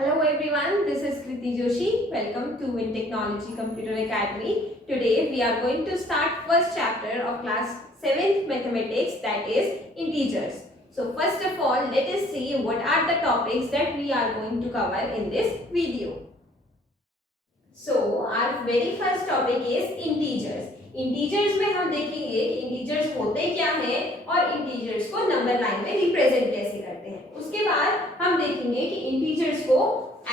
Hello everyone, this is Kriti Joshi. Welcome to Win Technology Computer Academy. Today we are going to start first chapter of class 7th mathematics, that is integers. So first of all, let us see what are the topics that we are going to cover in this video. So our very first topic is integers. Integers में हम देखेंगे कि integers होते क्या हैं और integers को number line में रिप्रेजेंट कैसे करते हैं। उसके बाद हम देखेंगे कि इंटीजर्स को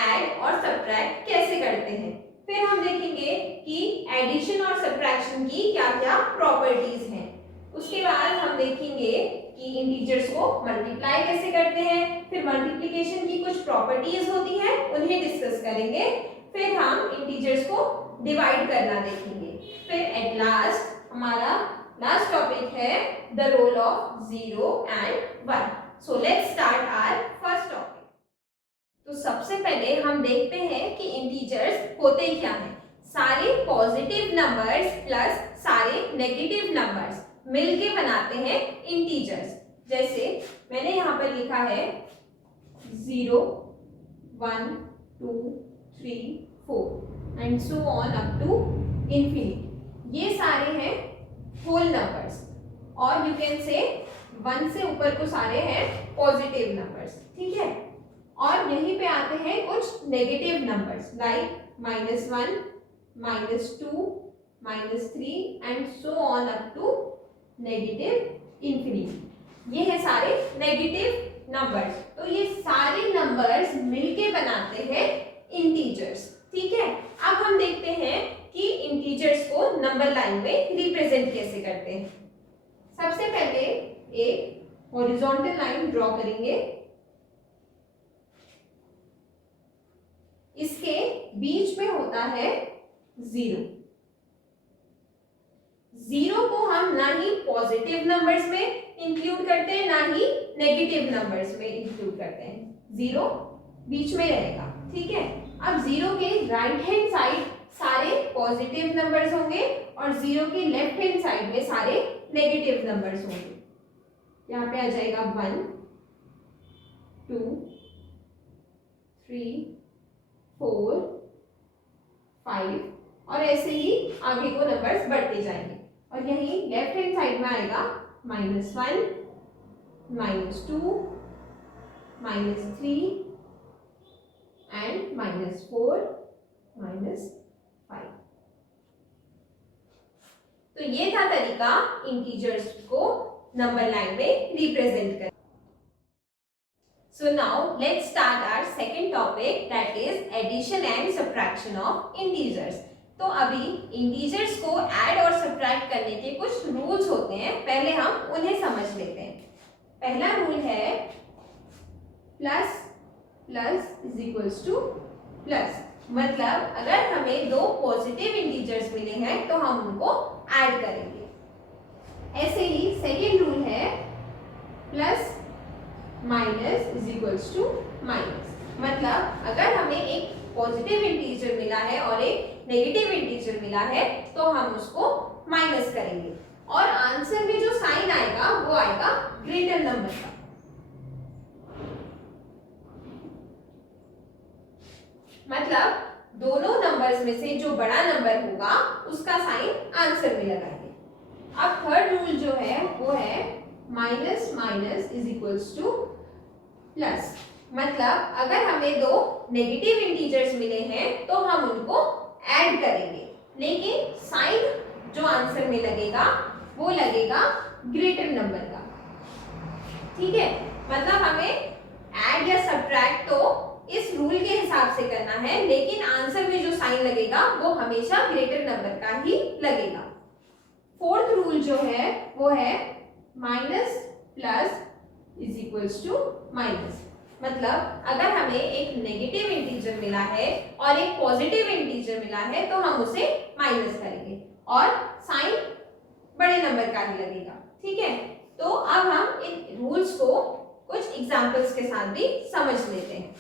ऐड और सब्ट्रैक्ट कैसे करते हैं। फिर हम देखेंगे कि एडिशन और सब्ट्रैक्शन की क्या-क्या प्रॉपर्टीज हैं। उसके बाद हम देखेंगे कि इंटीजर्स को मल्टीप्लाई कैसे करते हैं। फिर मल्टीप्लिकेशन की कुछ प्रॉपर्टीज होती हैं, उन्हें डिस्कस करेंगे। फिर हम इंटीजर्स को डिवाइड करना देखेंगे। फिर एट लास्ट हमारा लास्ट टॉपिक है the role of 0 and 1। So let's start our first topic. तो सबसे पहले हम देखते हैं कि इंटीजर्स होते क्या हैं। सारे पॉजिटिव नंबर्स प्लस सारे नेगेटिव नंबर्स मिलके बनाते हैं इंटीजर्स। जैसे मैंने यहाँ पर लिखा है 0, 1, 2, 3, 4 and so on up to infinity. ये सारे हैं होल नंबर्स और यू कैन से 1 से ऊपर को सारे हैं पॉजिटिव नंबर्स, ठीक है। और यहीं पे आते हैं कुछ negative numbers like -1, -2, -3 and so on up to negative infinity. ये है सारे नेगेटिव नंबर्स। तो ये सारे नंबर्स मिलके बनाते हैं इंटीजर्स, ठीक है। अब हम देखते हैं कि इंटीजर्स को नंबर लाइन में रिप्रेजेंट कैसे करते हैं। सबसे पहले एक हॉरिजॉन्टल लाइन ड्रॉ करेंगे। इसके बीच में होता है 0। 0 को हम ना ही पॉजिटिव नंबर्स में इंक्लूड करते हैं ना ही नेगेटिव नंबर्स में इंक्लूड करते हैं। 0 बीच में रहेगा, ठीक है। अब 0 के राइट हैंड साइड सारे पॉजिटिव नंबर्स होंगे और 0 के लेफ्ट हैंड साइड में सारे नेगेटिव नंबर्स होंगे। यहाँ पे आ जाएगा 1, 2, 3, 4, 5 और ऐसे ही आगे को नंबर्स बढ़ते जाएंगे। और यही लेफ्ट हैंड साइड में आएगा -1, -2, -3 एंड -4, -5। तो ये था तरीका इंटीजर्स को नंबर लाइन में रिप्रेजेंट कर। So now let's start our second topic, that is addition and subtraction of integers. तो अभी इंटीजर्स को ऐड और सब्ट्रैक्ट करने के कुछ रूल्स होते हैं, पहले हम उन्हें समझ लेते हैं। पहला रूल है plus plus is equals two plus. मतलब अगर हमें दो पॉजिटिव इंटीजर्स मिले हैं तो हम उनको ऐड करेंगे। ऐसे ही सेकेंड रूल है plus minus is equals to minus. मतलब अगर हमें एक पॉजिटिव इंटीजर मिला है और एक नेगेटिव इंटीजर मिला है तो हम उसको माइनस करेंगे और आंसर में जो साइन आएगा वो आएगा ग्रेटर नंबर का। मतलब दोनों नंबर्स में से जो बड़ा नंबर होगा उसका साइन आंसर में लगाएंगे। अब थर्ड रूल जो है वो है minus minus is equals two plus. मतलब अगर हमें दो नेगेटिव इंटीजर्स मिले हैं तो हम उनको ऐड करेंगे, लेकिन साइन जो आंसर में लगेगा वो लगेगा ग्रेटर नंबर का, ठीक है। मतलब हमें ऐड या सब्ट्रैक्ट तो इस रूल के हिसाब से करना है, लेकिन आंसर में जो साइन लगेगा वो हमेशा ग्रेटर नंबर का ही लगेगा। फोर्थ रूल जो है वो है minus plus is equals to minus. मतलब अगर हमें एक नेगेटिव इंटीजर मिला है और एक पॉजिटिव इंटीजर मिला है तो हम उसे माइनस करेंगे और साइन बड़े नंबर का ही लगेगा, ठीक है। तो अब हम इन रूल्स को कुछ एग्जांपल्स के साथ भी समझ लेते हैं।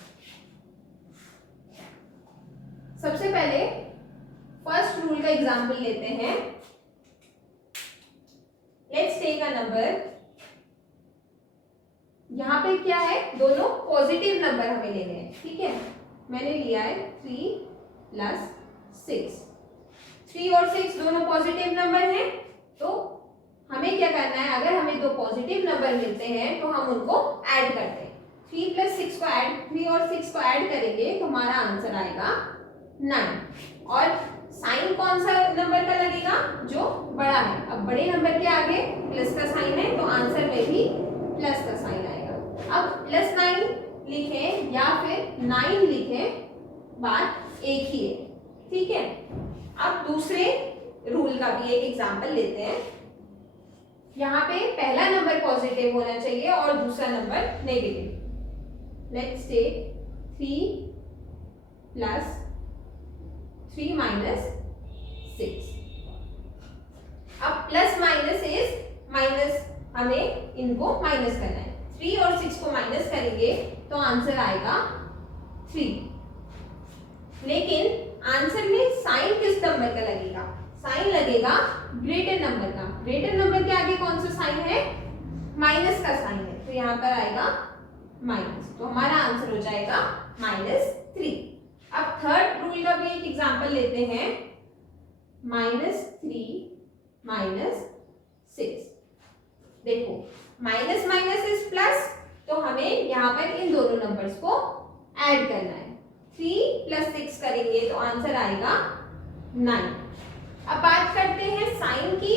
सबसे पहले फर्स्ट रूल का एग्जांपल लेते हैं। Let's take a number. यहाँ पे क्या है, दोनों पॉजिटिव नंबर हमें लेने हैं, ठीक है। मैंने लिया है 3 प्लस 6। 3 और 6 दोनों पॉजिटिव नंबर हैं, तो हमें क्या करना है, अगर हमें दो पॉजिटिव नंबर मिलते हैं तो हम उनको ऐड करते हैं। 3 प्लस 6 को ऐड 3 और 6 को ऐड करेंगे तो हमारा आंसर आएगा 9। और साइन कौन सा नंबर का लगेगा, जो बड़ा है। अब बड़े नंबर के आगे प्लस का साइन है तो आंसर में भी प्लस का साइन आएगा। अब +9 लिखें या फिर 9 लिखें, बात एक ही है, ठीक है। अब दूसरे रूल का भी एक एग्जांपल लेते हैं। यहाँ पे पहला नंबर पॉजिटिव होना चाहिए और दूसरा number negative. Let's take 3 plus 3 minus 6। अब प्लस माइनस इज माइनस, हमें इनको माइनस करना है। 3 और 6 को माइनस करेंगे तो आंसर आएगा 3। लेकिन आंसर में साइन किस नंबर का लगेगा, साइन लगेगा ग्रेटर नंबर का। ग्रेटर नंबर के आगे कौन सा साइन है, माइनस का साइन है, तो यहाँ पर आएगा माइनस, तो हमारा आंसर हो जाएगा -3। अब थर्ड रूल का भी एक एग्जांपल लेते हैं। -3 माइनस 6। देखो माइनस माइनस इज प्लस, तो हमें यहाँ पर इन दोनों नंबर्स को ऐड करना है। 3 प्लस 6 करेंगे तो आंसर आएगा 9। अब बात करते हैं साइन की,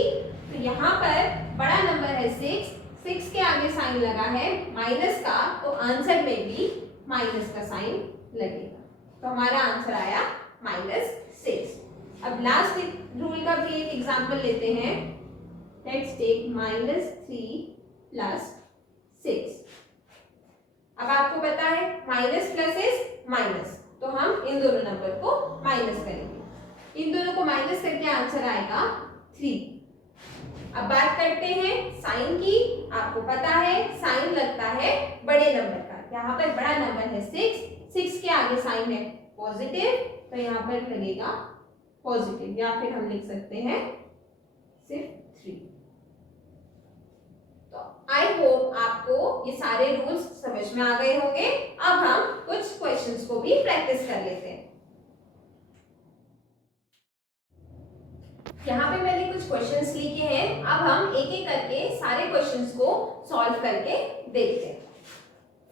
तो यहाँ पर बड़ा नंबर है 6 के आगे साइन लगा है माइनस का, तो आंसर में भी माइनस का साइन लगेगा, तो हमारा आंसर आया -6। अब लास्ट रूल का भी एक एग्जांपल लेते हैं। Let's take -3 plus 6। अब आपको पता है माइनस प्लस इज माइनस, तो हम इन दोनों नंबर को माइनस करेंगे। इन दोनों को माइनस करके आंसर आएगा 3। अब बात करते हैं साइन की। आपको पता है साइन लगता है बड़े नंबर का। यहाँ पर बड़ा नंबर है 6 के आगे साइन है पॉजिटिव, तो यहाँ पर लगेगा पॉजिटिव, या फिर हम लिख सकते हैं सिर्फ 3। तो आई होप आपको ये सारे रूल्स समझ में आ गए होंगे। अब हम कुछ क्वेश्चंस को भी प्रैक्टिस कर लेते हैं। यहाँ पे मैंने कुछ क्वेश्चंस लिखे हैं, अब हम एक एक करके सारे क्वेश्चंस को सॉल्व करके देखते हैं।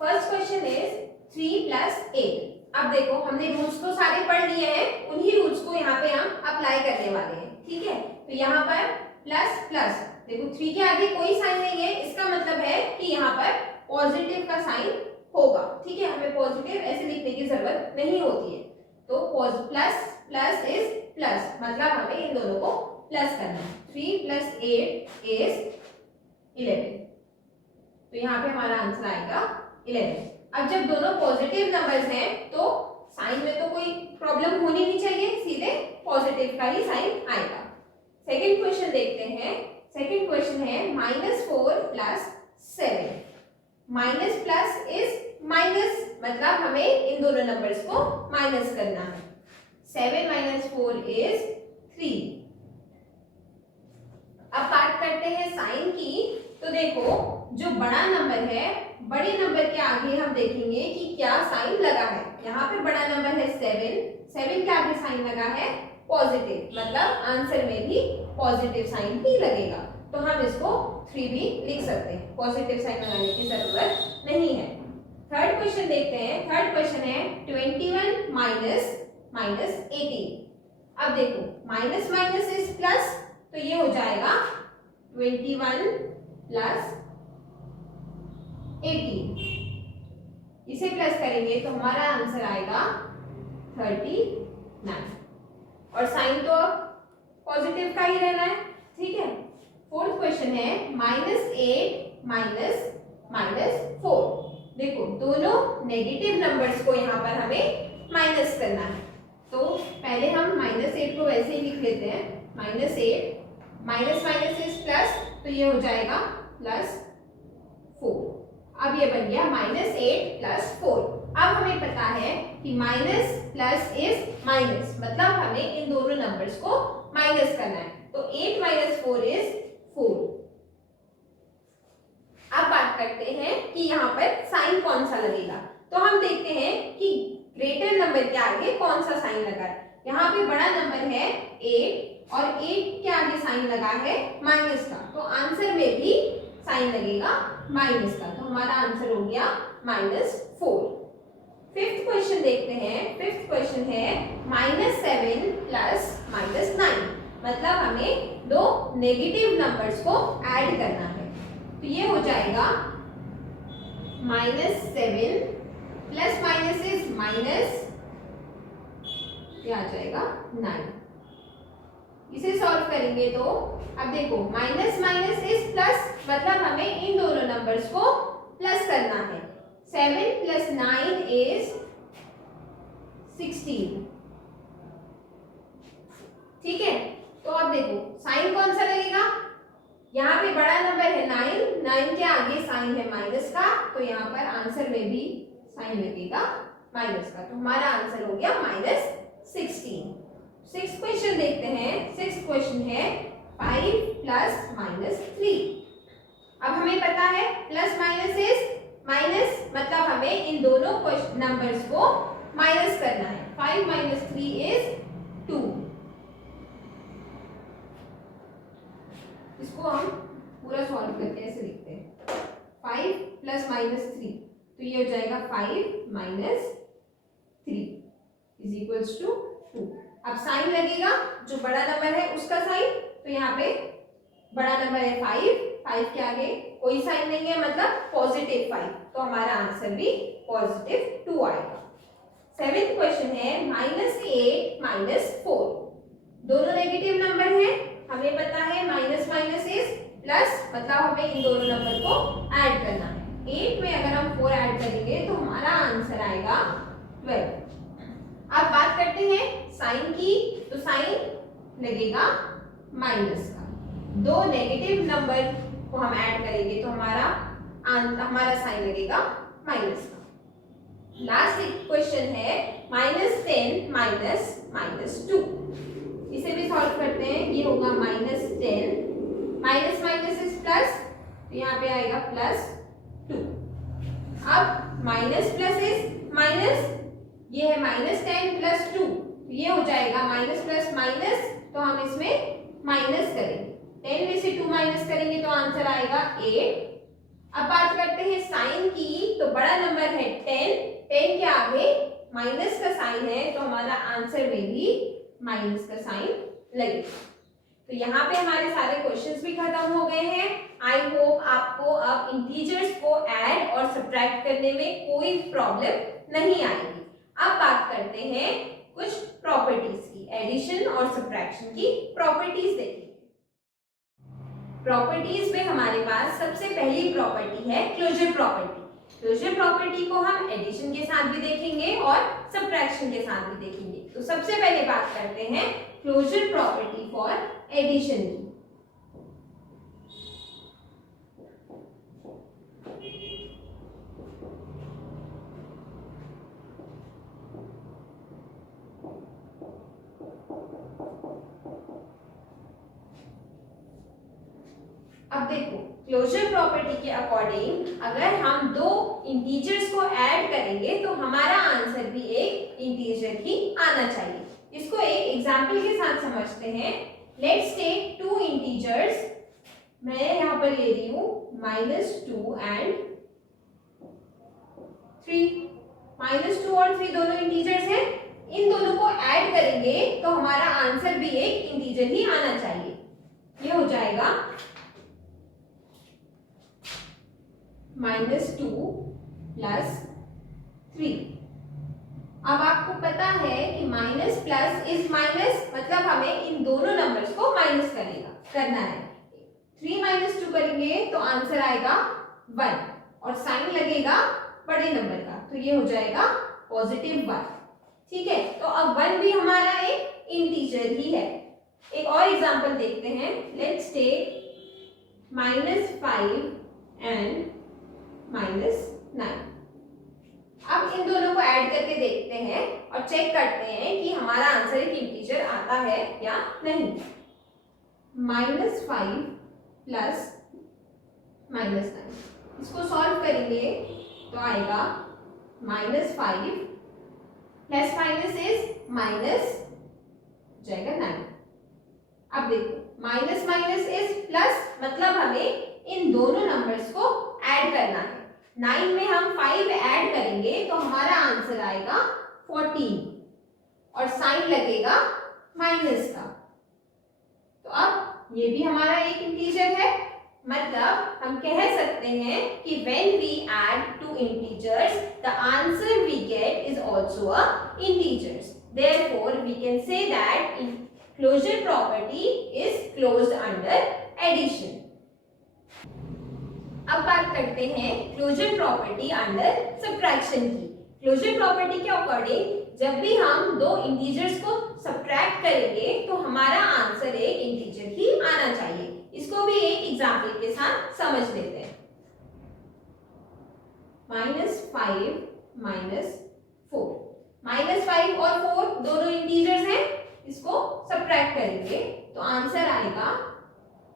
First question is 3 plus 8। अब देखो हमने रूल्स तो सारे पढ़ लिए हैं, उन्हीं रूल्स को यहाँ पे हम अप्लाई करने वाले हैं, ठीक है। तो यहाँ पर प्लस प्लस, देखो 3 के आगे कोई साइन नहीं है, इसका मतलब है कि यहाँ पर पॉजिटिव का साइन होगा, ठीक है। हमें पॉजिटिव ऐसे लिखने की जरूरत नहीं होती है। तो प्लस प्लस इज प्लस, मतलब हमें इन दोनों को प्लस करना है। 3 प्लस 8 इज 11, तो यहाँ पे हमारा आंसर आएगा 11। अब जब दोनों पॉजिटिव नंबर्स हैं तो साइन में तो कोई प्रॉब्लम होनी नहीं चाहिए, सीधे पॉजिटिव का ही साइन आएगा। सेकंड क्वेश्चन देखते हैं। सेकंड क्वेश्चन है -4 plus 7। Minus plus is minus, मतलब हमें इन दोनों नंबर्स को माइनस करना है। 7 माइनस 4 इज 3। अब बात करते हैं साइन की। तो देखो जो बड़ा नंबर है, बड़े नंबर के आगे हम देखेंगे कि क्या साइन लगा है। यहाँ पे बड़ा नंबर है 7 के आगे साइन लगा है पॉजिटिव, मतलब आंसर में भी पॉजिटिव साइन ही लगेगा, तो हम इसको 3 भी लिख सकते हैं, पॉजिटिव साइन लगाने की जरूरत नहीं है। थर्ड क्वेश्चन देखते हैं। थर्ड क्वेश्चन है 21 माइनस 18। अब देखो माइनस माइनस इज प्लस, तो ये हो जाएगा 21 प्लस 18। इसे प्लस करेंगे तो हमारा आंसर आएगा 39, और साइन तो अब पॉजिटिव का ही रहना है, ठीक है। फोर्थ क्वेश्चन है -8 माइनस 4। देखो दोनों नेगेटिव नंबर्स को यहाँ पर हमें माइनस करना है, तो पहले हम -8 को वैसे ही लिख लेते हैं। -8 माइनस माइनस इज प्लस, तो ये हो जाएगा +4। अब ये बन गया -8 प्लस 4। अब हमें पता है कि माइनस प्लस इज माइनस, मतलब हमें इन दोनों नंबर्स को माइनस करना है, तो 8 माइनस 4 इज 4। अब बात करते हैं कि यहाँ पर साइन कौन सा लगेगा। तो हम देखते हैं कि ग्रेटर नंबर के आगे कौन सा साइन लगा है। यहाँ पे बड़ा नंबर है 8 और 8 के आगे साइन लगा है माइनस का, तो आंसर में भी साइन लगेगा माइनस का, तो हमारा आंसर हो गया -4। फिफ्थ क्वेश्चन देखते हैं। फिफ्थ क्वेश्चन है -7 प्लस -9, मतलब हमें दो नेगेटिव नंबर्स को ऐड करना है। तो ये हो जाएगा -7 प्लस माइनस इज माइनस, ये आ जाएगा 9। इसे सॉल्व करेंगे तो अब देखो माइनस माइनस इज प्लस, मतलब हमें इन दोनों नंबर्स को प्लस करना है। 7 प्लस 9 इज 16, ठीक है। तो अब देखो साइन कौन सा लगेगा, यहाँ पे बड़ा नंबर है 9, 9 के आगे साइन है माइनस का, तो यहाँ पर आंसर में भी साइन लगेगा माइनस का, तो हमारा आंसर हो गया -16। सिक्स्थ क्वेश्चन देखते हैं। सिक्स्थ क्वेश्चन है 5 प्लस -3। अब हमें पता है प्लस माइनस इज माइनस, मतलब हमें इन दोनों नंबर्स को माइनस करना है। 5 माइनस 3 इज 2। इसको हम पूरा सॉल्व करके ऐसे लिखते हैं 5 प्लस -3, तो ये हो जाएगा 5 माइनस 3 इज इक्वल्स टू 2। अब साइन लगेगा जो बड़ा नंबर है उसका साइन, तो यहाँ पे बड़ा नंबर है 5 के आगे कोई साइन नहीं है, मतलब +5, तो हमारा आंसर भी +2 आएगा। सेवेंथ क्वेश्चन है -8 -4। दोनों नेगेटिव नंबर हैं, हमें पता है माइनस माइनस इज प्लस, मतलब हमें इन दोनों नंबर को ऐड करना है। 8 में अगर हम 4 ऐड करेंगे तो हमारा आंसर आएगा 12। अब बात करते हैं साइन की, तो साइन लगेगा माइनस का। दो नेगेटिव नंबर को हम ऐड करेंगे तो हमारा साइन लगेगा माइनस का। लास्ट क्वेश्चन है -10 -2। इसे भी सॉल्व करते हैं। ये होगा -10, माइनस माइनस इज प्लस, तो यहाँ पे आएगा +2। अब माइनस प्लस इज माइनस, ये है -10 + 2, ये हो जाएगा माइनस प्लस माइनस, तो हम इसमें माइनस करेंगे। 10 में से 2 माइनस करेंगे तो आंसर आएगा 8। अब बात करते हैं साइन की, तो बड़ा नंबर है 10 के आगे माइनस का साइन है, तो हमारा आंसर में भी माइनस का साइन लगेगा। तो यहाँ पे हमारे सारे क्वेश्चंस भी खत्म हो गए हैं। आई होप आपको अब इंटीजर्स को ऐड और सब्ट्रैक्ट करने में कोई प्रॉब्लम नहीं आएगी। अब बात करते हैं कुछ प्रॉपर्टीज की, एडिशन और सब्ट्रैक्शन की प्रॉपर्टीज देखेंगे। प्रॉपर्टीज में हमारे पास सबसे पहली प्रॉपर्टी है क्लोजर प्रॉपर्टी। क्लोजर प्रॉपर्टी को हम एडिशन के साथ भी देखेंगे और सब्ट्रैक्शन के साथ भी देखेंगे। तो सबसे पहले बात करते हैं क्लोजर प्रॉपर्टी फॉर एडिशन की। अब देखो क्लोजर प्रॉपर्टी के अकॉर्डिंग अगर हम दो इंटीजर्स को ऐड करेंगे तो हमारा आंसर भी एक इंटीजर ही आना चाहिए। इसको एक एग्जांपल के साथ समझते हैं। लेट्स टेक 2 इंटीजर्स, मैं यहां पर ले रही हूं -2 एंड 3। -2 और 3 दोनों इंटीजर्स हैं, इन दोनों को ऐड करेंगे तो हमारा आंसर भी एक इंटीजर ही आना चाहिए। ये हो जाएगा -2 + 3। अब आपको पता है कि माइनस प्लस इज माइनस, मतलब हमें इन दोनों नंबर्स को माइनस करना है। 3 - 2 करेंगे तो आंसर आएगा 1 और साइन लगेगा बड़े नंबर का, तो ये हो जाएगा +1। ठीक है, तो अब 1 भी हमारा एक इंटीजर ही है। एक और एग्जांपल देखते हैं। Let's take -5 and -9। अब इन दोनों को ऐड करके देखते हैं और चेक करते हैं कि हमारा आंसर एक इंटीजर आता है या नहीं। -5 + -9, इसको सॉल्व करेंगे तो आएगा -5 प्लस माइनस इज माइनस जाएगा 9। अब देखो माइनस माइनस इज प्लस, मतलब हमें इन दोनों नंबर्स को ऐड करना है। 9 में हम 5 ऐड करेंगे तो हमारा आंसर आएगा 14 और साइन लगेगा माइनस का। तो अब ये भी हमारा एक इंटीजर है, मतलब हम कह सकते हैं कि when we add two integers the answer we get is also a integers. Therefore we can say that closure property is closed under addition. अब बात करते हैं क्लोजर प्रॉपर्टी अंडर सब्ट्रैक्शन की। क्लोजर प्रॉपर्टी के अकॉर्डिंग जब भी हम दो इंटीजर्स को सब्ट्रैक्ट करेंगे तो हमारा आंसर एक इंटीजर ही आना चाहिए। इसको भी एक एग्जांपल के साथ समझ लेते हैं। -5 -4, -5 और 4 दोनों इंटीजर्स हैं, इसको सब्ट्रैक्ट करेंगे तो आंसर आएगा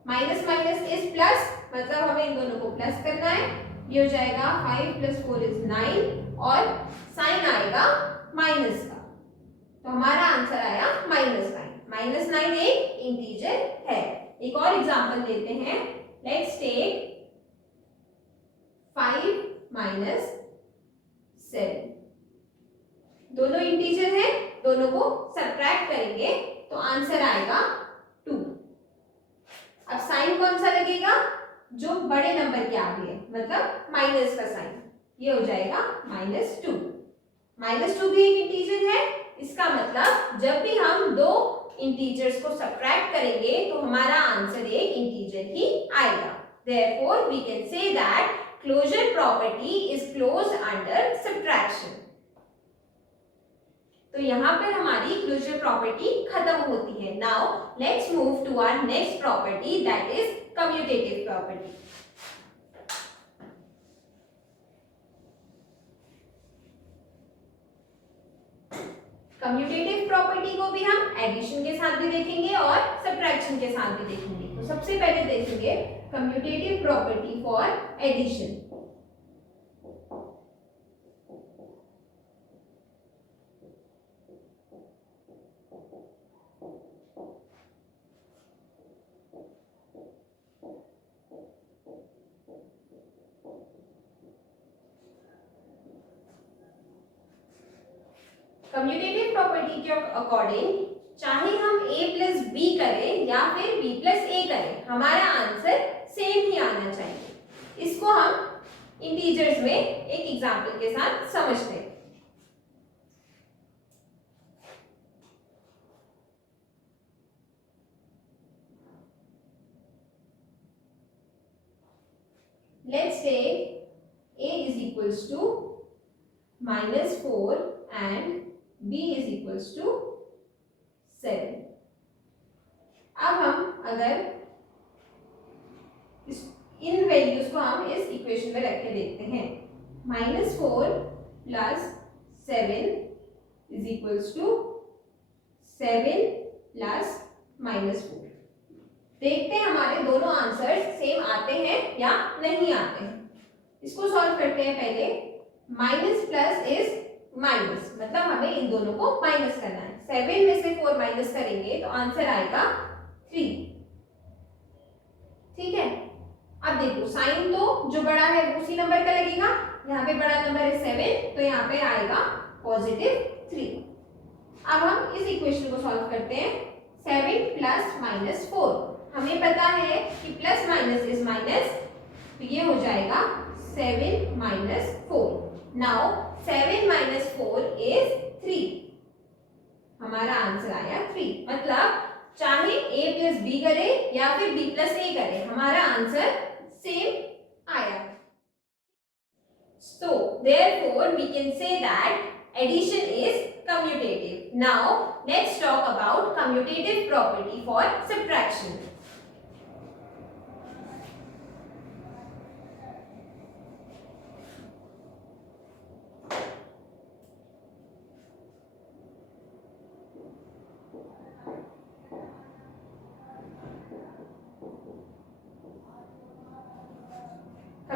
माइनस माइनस इज प्लस, मतलब हमें इन दोनों को प्लस करना है। ये हो जाएगा 5 + 4 = 9 और साइन आएगा माइनस का, तो हमारा आंसर आया -9। -9 एक इंटीजर है। एक और एग्जांपल लेते हैं। लेट्स टेक 5 - 7, दोनों इंटीजर है, दोनों को सब्ट्रैक्ट करेंगे तो आंसर आएगा 2। अब साइन कौन सा लगेगा? जो बड़े नंबर के आगे है, मतलब माइनस का साइन, ये हो जाएगा -2। -2 भी एक इंटीजर है, इसका मतलब जब भी हम दो इंटीजर्स को सब्ट्रैक्ट करेंगे तो हमारा आंसर एक इंटीजर ही आएगा। Therefore we can say that closure property is closed under subtraction. तो यहाँ पर हमारी क्लोजर प्रॉपर्टी खत्म होती है। Now let's move to our next property, that is commutative property. Commutative property को भी हम एडिशन के साथ भी देखेंगे और सब्ट्रैक्शन के साथ भी देखेंगे। तो सबसे पहले देखेंगे commutative property for addition. Commutative property के अकॉर्डिंग चाहे हम a + b करें या फिर b + a करें, हमारा आंसर सेम ही आना चाहिए। इसको हम इंटीजर्स में एक एग्जांपल के साथ समझते हैं। Let's take a = -4 and b = 7। अब हम अगर इन वैल्यूज को हम इस इक्वेशन में रख के देखते हैं। -4 + 7 = 7 + -4। देखते हैं हमारे दोनों आंसर सेम आते हैं या नहीं आते हैं। इसको सॉल्व करते हैं। पहले माइनस प्लस इज माइनस, मतलब हमें इन दोनों को माइनस करना है। 7 में से 4 माइनस करेंगे तो आंसर आएगा 3। ठीक है, अब देखो साइन तो जो बड़ा है उसी नंबर का लगेगा। यहाँ पे बड़ा नंबर है 7, तो यहाँ पे आएगा +3। अब हम इस इक्वेशन को सॉल्व करते हैं। 7 + -4, हमें पता है कि प्लस माइनस इज माइनस, तो ये हो जाएगा 7 - 4। नाउ 7 - 4 इज 3, हमारा आंसर आया 3। मतलब चाहे a + b करे या फिर b + a करे, हमारा आंसर सेम आया। So therefore we can say that addition is commutative. Now let's talk about commutative property for subtraction.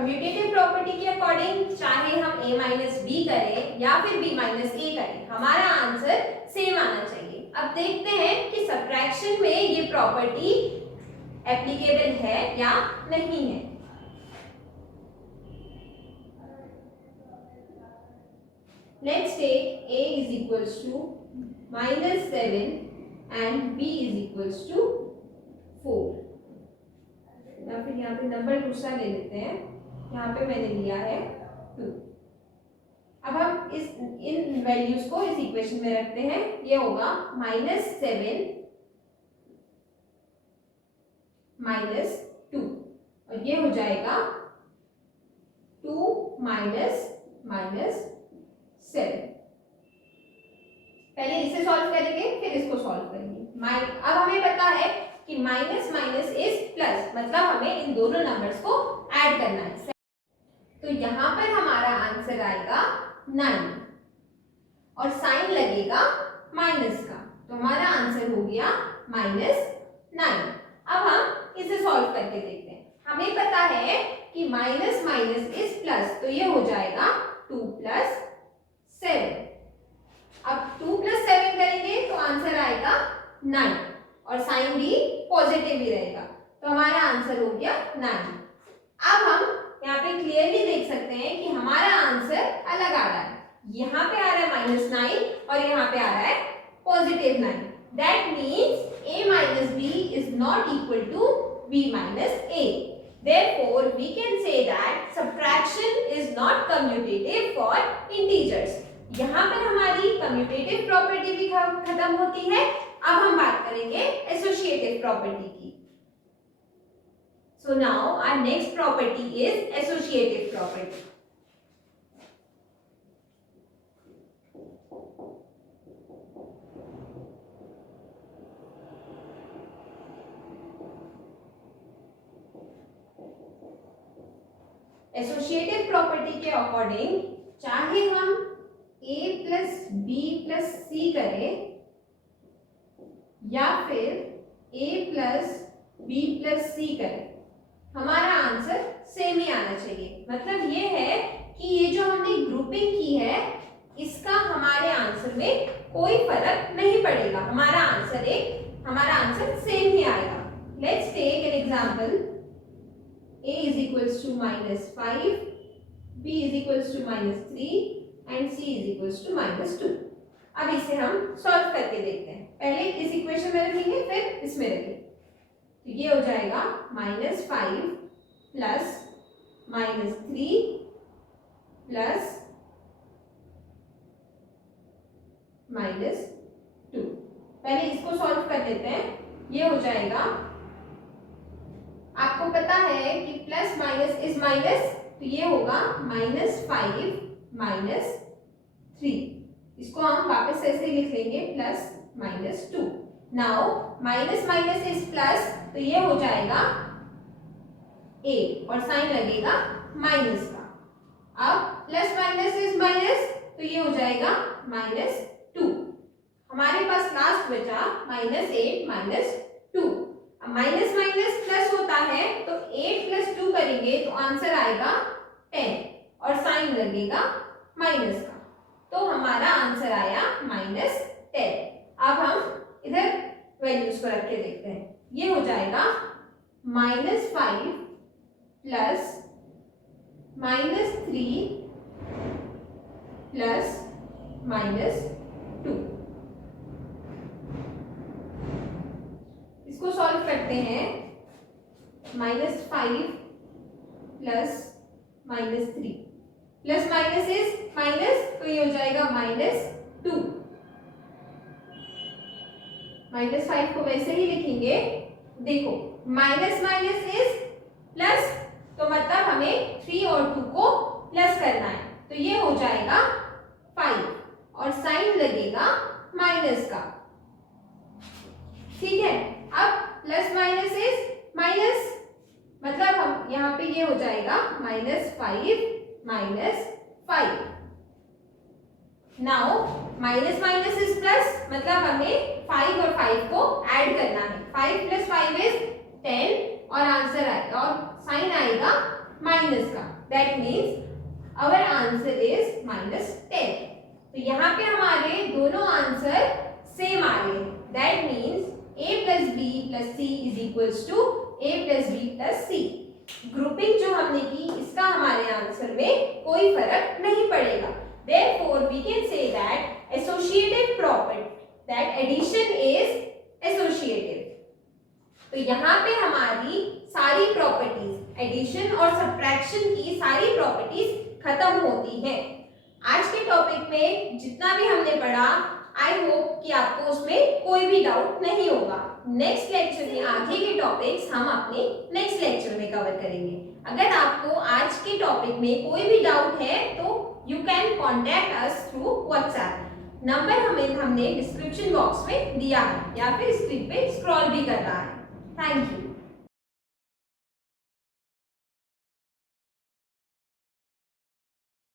Commutative property के अकॉर्डिंग चाहे हम a माइनस बी करें या फिर b माइनस a करें, हमारा आंसर सेम आना चाहिए। अब देखते हैं कि सब्ट्रैक्शन में ये प्रॉपर्टी एप्लीकेबल है या नहीं है। Let's take a is equals to -7 and b is equals to 4। या फिर यहाँ पे नंबर दूसरा ले लेते हैं, यहाँ पे मैंने लिया है 2। अब हम इन वैल्यूज को इस इक्वेशन में रखते हैं। ये होगा -7 -2 और ये हो जाएगा 2 -7। पहले इसे सॉल्व करेंगे फिर इसको सॉल्व करेंगे। अब हमें पता है कि माइनस माइनस इज प्लस, मतलब हमें इन दोनों नंबर्स को ऐड करना है। तो यहाँ पर हमारा आंसर आएगा 9 और साइन लगेगा माइनस का, तो हमारा आंसर हो गया -9। अब हम इसे सॉल्व करके देखते हैं। हमें पता है कि माइनस माइनस इज प्लस, तो ये हो जाएगा 2 + 7। अब 2 + 7 करेंगे तो आंसर आएगा 9 और साइन भी पॉजिटिव ही रहेगा, तो हमारा आंसर हो गया 9। अब हम यहाँ पे क्लियरली देख सकते हैं कि हमारा आंसर अलग आ रहा है। यहाँ पे आ रहा है -9 और यहाँ पे आ रहा है +9। That means a minus b is not equal to b minus a। Therefore, we can say that subtraction is not commutative for integers। यहाँ पर हमारी कम्यूटेटिव प्रॉपर्टी भी खत्म होती है। अब हम बात करेंगे एसोसिएटिव प्रॉपर्टी की। So now our next property is associative property। Associative property के अकॉर्डिंग चाहे हम a + b + c करें या फिर a + b + c करें, हमारा आंसर सेम ही आना चाहिए। मतलब ये है कि ये जो हमने ग्रुपिंग की है इसका हमारे आंसर में कोई फर्क नहीं पड़ेगा, हमारा आंसर सेम ही आएगा। Let's take an example. a is equals to -5, b is equals to -3 and c is equals to -2। अब इसे हम सॉल्व करके देखते हैं। पहले इस इक्वेशन में रखेंगे फिर इसमें रखेंगे, तो ये हो जाएगा -5 + -3 + -2। पहले इसको सॉल्व कर लेते हैं। ये हो जाएगा, आपको पता है कि प्लस माइनस इज माइनस, तो ये होगा -5 - 3। इसको हम वापस ऐसे ही लिख लेंगे +-2। Now minus minus is plus, तो ये हो जाएगा a और साइन लगेगा माइनस का। अब प्लस माइनस इज माइनस, तो ये हो जाएगा -2। हमारे पास लास्ट बचा -8 - 2। अब माइनस माइनस प्लस होता है तो 8 + 2 करेंगे तो आंसर आएगा 10 और साइन लगेगा माइनस का, तो हमारा आंसर आया -10। अब हम इधर वैल्यूज को रख के देखते हैं। ये हो जाएगा -5 + -3 + -2। इसको सॉल्व करते हैं। -5 + -3 प्लस माइनस इज माइनस, तो ये हो जाएगा -2। -5 को वैसे ही लिखेंगे। देखो माइनस माइनस इज प्लस, तो मतलब हमें 3 और 2 को प्लस करना है, तो ये हो जाएगा 5 और साइन लगेगा माइनस का। ठीक है, अब प्लस माइनस इज माइनस, मतलब हम यहाँ पे ये हो जाएगा -5 - 5। Now minus minus is plus, मतलब हमें 5 और 5 को ऐड करना है। 5 + 5 इज 10 और आंसर आएगा और साइन आएगा माइनस का। That means our answer is -10। तो यहाँ पे हमारे दोनों आंसर सेम आ गए। That means a plus b plus c is equals to a plus b plus c। Grouping जो हमने की इसका हमारे आंसर में कोई फर्क नहीं पड़ेगा। Therefore we can say that associative property, that addition is associative। तो यहाँ पे हमारी सारी प्रॉपर्टीज, एडिशन और सब्ट्रैक्शन की सारी प्रॉपर्टीज खत्म होती हैं। आज के टॉपिक में जितना भी हमने पढ़ा, आई होप कि आपको उसमें कोई भी डाउट नहीं होगा। नेक्स्ट लेक्चर में आगे के टॉपिक्स हम अपने नेक्स्ट लेक्चर में कवर करेंगे। अगर आपको आज के टॉपिक में कोई भी डाउट है तो you can contact us through WhatsApp. Number हमने डिस्क्रिप्शन बॉक्स में दिया है या फिर स्क्रीन पे स्क्रॉल भी कर रहा है। Thank you.